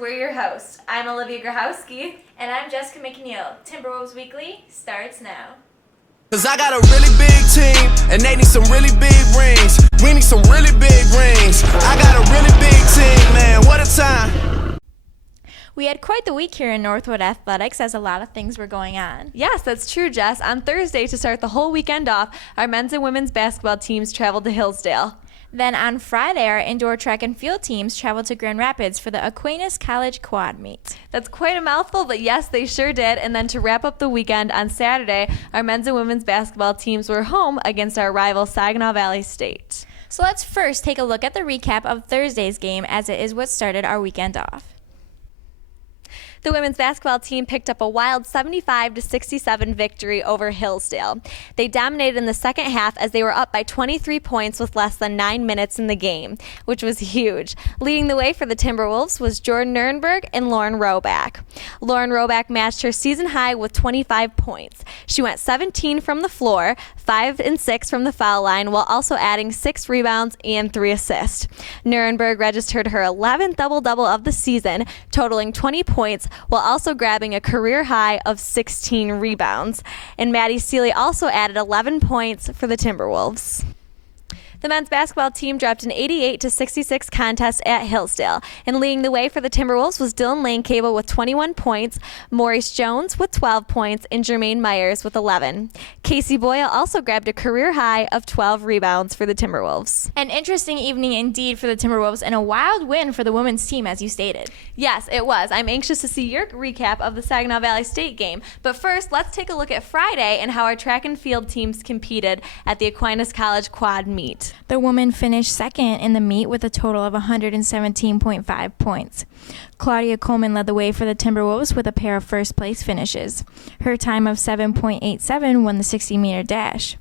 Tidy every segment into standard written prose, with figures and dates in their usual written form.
we're your hosts. I'm Olivia Grahowski. And I'm Jessica McNeil. Timberwolves Weekly starts now. Cause I got a really big team, and they need some really big rings. We need some really big rings. I got a really big team, man, what a time. We had quite the week here in Northwood Athletics as a lot of things were going on. Yes, that's true, Jess. On Thursday, to start the whole weekend off, our men's and women's basketball teams traveled to Hillsdale. Then on Friday, our indoor track and field teams traveled to Grand Rapids for the Aquinas College Quad Meet. That's quite a mouthful, but yes, they sure did. And then to wrap up the weekend, on Saturday, our men's and women's basketball teams were home against our rival Saginaw Valley State. So let's first take a look at the recap of Thursday's game, as it is what started our weekend off. The women's basketball team picked up a wild 75-67 victory over Hillsdale. They dominated in the second half as they were up by 23 points with less than 9 minutes in the game, which was huge. Leading the way for the Timberwolves was Jordan Nurnberg and Lauren Roback. Lauren Roback matched her season high with 25 points. She went 17 from the floor, 5 and 6 from the foul line, while also adding 6 rebounds and 3 assists. Nurnberg registered her 11th double-double of the season, totaling 20 points, while also grabbing a career high of 16 rebounds. And Maddie Seeley also added 11 points for the Timberwolves. The men's basketball team dropped an 88-66 contest at Hillsdale, and leading the way for the Timberwolves was Dylan Lanecable with 21 points, Maurice Jones with 12 points, and Jermaine Myers with 11. Casey Boyle also grabbed a career high of 12 rebounds for the Timberwolves. An interesting evening indeed for the Timberwolves, and a wild win for the women's team, as you stated. Yes, it was. I'm anxious to see your recap of the Saginaw Valley State game. But first, let's take a look at Friday and how our track and field teams competed at the Aquinas College Quad Meet. The women finished second in the meet with a total of 117.5 points. Claudia Coleman led the way for the Timberwolves with a pair of first-place finishes. Her time of 7.87 won the 60-meter dash.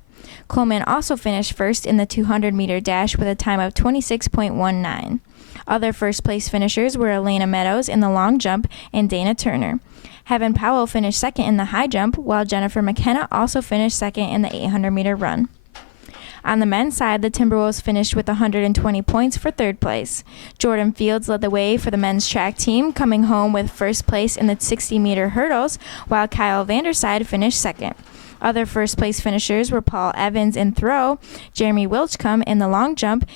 Coleman also finished first in the 200-meter dash with a time of 26.19. Other first-place finishers were Elena Meadows in the long jump and Dana Turner. Heaven Powell finished second in the high jump, while Jennifer McKenna also finished second in the 800-meter run. On the men's side, the Timberwolves finished with 120 points for third place. Jordan Fields led the way for the men's track team, coming home with first place in the 60-meter hurdles, while Kyle Vanderside finished second. Other first-place finishers were Paul Evans in throw, Jeremy Wilchcomb in the long jump,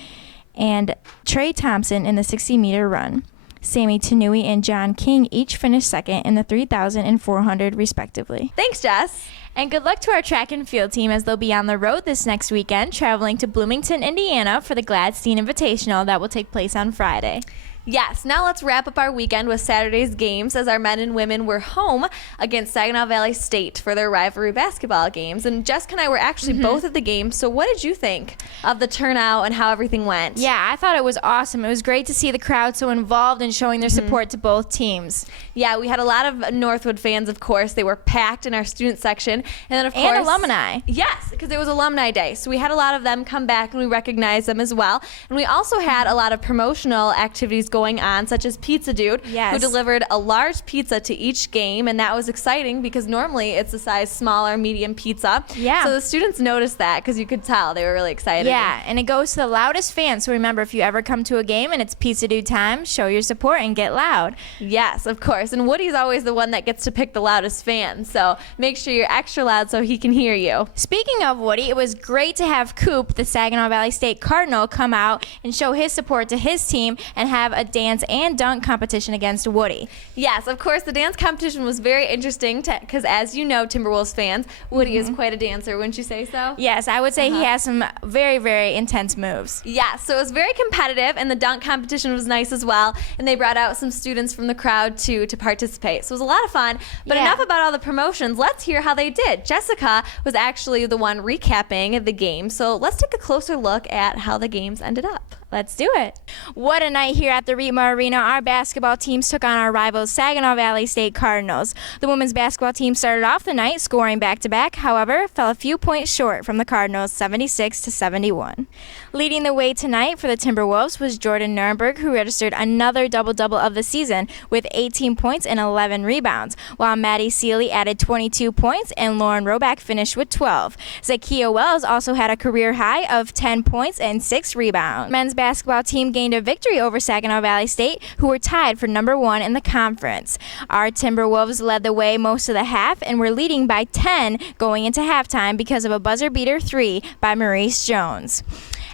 and Trey Thompson in the 60-meter run. Sammy Tanui and John King each finished second in the 3,000 and 400 respectively. Thanks, Jess. And good luck to our track and field team as they'll be on the road this next weekend, traveling to Bloomington, Indiana for the Gladstein Invitational that will take place on Friday. Yes, now let's wrap up our weekend with Saturday's games as our men and women were home against Saginaw Valley State for their rivalry basketball games. And Jessica and I were actually both at the game, so what did you think of the turnout and how everything went? Yeah, I thought it was awesome. It was great to see the crowd so involved and showing their support to both teams. Yeah, we had a lot of Northwood fans, of course. They were packed in our student section. And then, of course, and alumni. Yes, because it was Alumni Day. So we had a lot of them come back, and we recognized them as well. And we also had a lot of promotional activities going on, such as Pizza Dude, who delivered a large pizza to each game, and that was exciting because normally it's a size smaller, medium pizza. Yeah. So the students noticed that because you could tell they were really excited. Yeah, and it goes to the loudest fans. So remember, if you ever come to a game and it's Pizza Dude time, show your support and get loud. Yes, of course. And Woody's always the one that gets to pick the loudest fan, so make sure you're extra loud so he can hear you. Speaking of Woody, it was great to have Coop, the Saginaw Valley State Cardinal, come out and show his support to his team and have a dance and dunk competition against Woody. Yes, of course, the dance competition was very interesting because, as you know, Timberwolves fans, Woody is quite a dancer, wouldn't you say so? Yes, I would say he has some very, very intense moves. Yeah, so it was very competitive, and the dunk competition was nice as well, and they brought out some students from the crowd, too, to participate. So it was a lot of fun, but enough about all the promotions. Let's hear how they did. Jessica was actually the one recapping the game, so let's take a closer look at how the games ended up. Let's do it. What a night here at the Rietma Arena. Our basketball teams took on our rivals, Saginaw Valley State Cardinals. The women's basketball team started off the night scoring back-to-back, however, fell a few points short from the Cardinals, 76-71. Leading the way tonight for the Timberwolves was Jordan Nurnberg, who registered another double-double of the season with 18 points and 11 rebounds, while Maddie Seeley added 22 points and Lauren Roback finished with 12. Zakia Wells also had a career high of 10 points and 6 rebounds. Men's basketball team gained a victory over Saginaw Valley State, who were tied for number 1 in the conference. Our Timberwolves led the way most of the half and were leading by 10 going into halftime because of a buzzer beater 3 by Maurice Jones.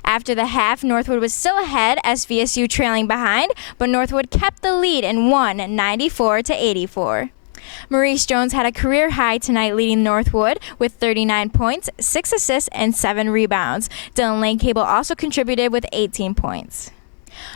After the half, Northwood was still ahead, SVSU trailing behind, but Northwood kept the lead and won 94-84. Maurice Jones had a career high tonight leading Northwood with 39 points, 6 assists, and 7 rebounds. Dylan Lane-Cable also contributed with 18 points.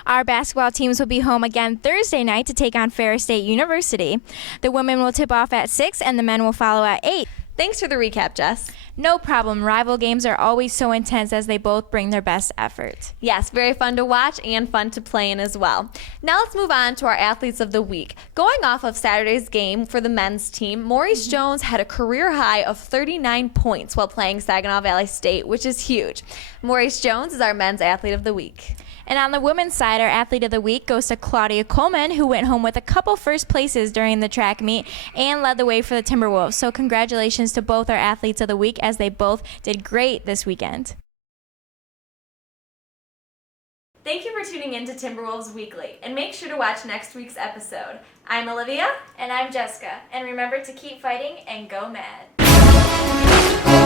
Our basketball teams will be home again Thursday night to take on Ferris State University. The women will tip off at 6 and the men will follow at 8. Thanks for the recap, Jess. No problem. Rival games are always so intense as they both bring their best effort. Yes, very fun to watch and fun to play in as well. Now let's move on to our athletes of the week. Going off of Saturday's game for the men's team, Maurice Jones had a career high of 39 points while playing Saginaw Valley State, which is huge. Maurice Jones is our men's athlete of the week. And on the women's side, our athlete of the week goes to Claudia Coleman, who went home with a couple first places during the track meet and led the way for the Timberwolves. So congratulations to both our athletes of the week as they both did great this weekend. Thank you for tuning in to Timberwolves Weekly, and make sure to watch next week's episode. I'm Olivia. And I'm Jessica. And remember to keep fighting and go mad.